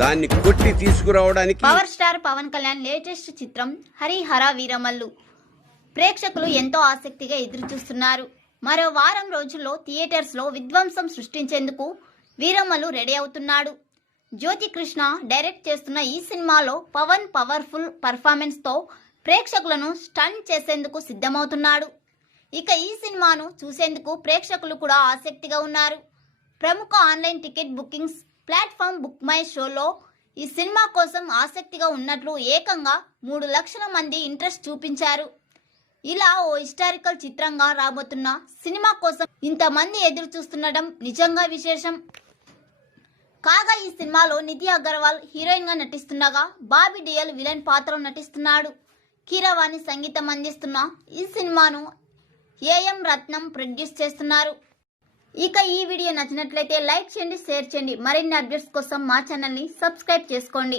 దాన్ని కొట్టి తీసుకురావడానికి power star Pawan Kalyan latest చిత్రం హరిహర వీరమల్లు. ప్రేక్షకులు ఎంతో ఆసక్తిగా ఎదురుచూస్తున్నారు. మరో వారం రోజుల్లో థియేటర్స్లో విధ్వంసం సృష్టించేందుకు వీరమల్లు రెడీ అవుతున్నాడు. జ్యోతి కృష్ణ డైరెక్ట్ చేస్తున్న ఈ సినిమాలో పవన్ పవర్ఫుల్ పర్ఫార్మెన్స్తో ప్రేక్షకులను స్టన్ చేసేందుకు సిద్ధమవుతున్నాడు. ఇక ఈ సినిమాను చూసేందుకు ప్రేక్షకులు కూడా ఆసక్తిగా ఉన్నారు. ప్రముఖ online ticket bookings platform book my షోలో ఈ సినిమా కోసం ఆసక్తిగా ఉన్నట్లు ఏకంగా మూడు లక్షల మంది ఇంట్రెస్ట్ చూపించారు. ఇలా ఓ హిస్టారికల్ చిత్రంగా రాబోతున్న సినిమా కోసం ఇంతమంది ఎదురు చూస్తుండటం నిజంగా విశేషం. కాగా ఈ సినిమాలో నిధి అగర్వాల్ హీరోయిన్గా నటిస్తుండగా బాబీ డియల్ విలన్ పాత్రలో నటిస్తున్నాడు. కీరవాణి సంగీతం అందిస్తున్న ఈ సినిమాను ఏఎం రత్నం ప్రొడ్యూస్ చేస్తున్నారు. ఇక ఈ వీడియో నచ్చినట్లయితే లైక్ చేయండి షేర్ చేయండి. మరిన్ని అప్డేట్స్ కోసం మా ఛానల్ని సబ్స్క్రైబ్ చేసుకోండి.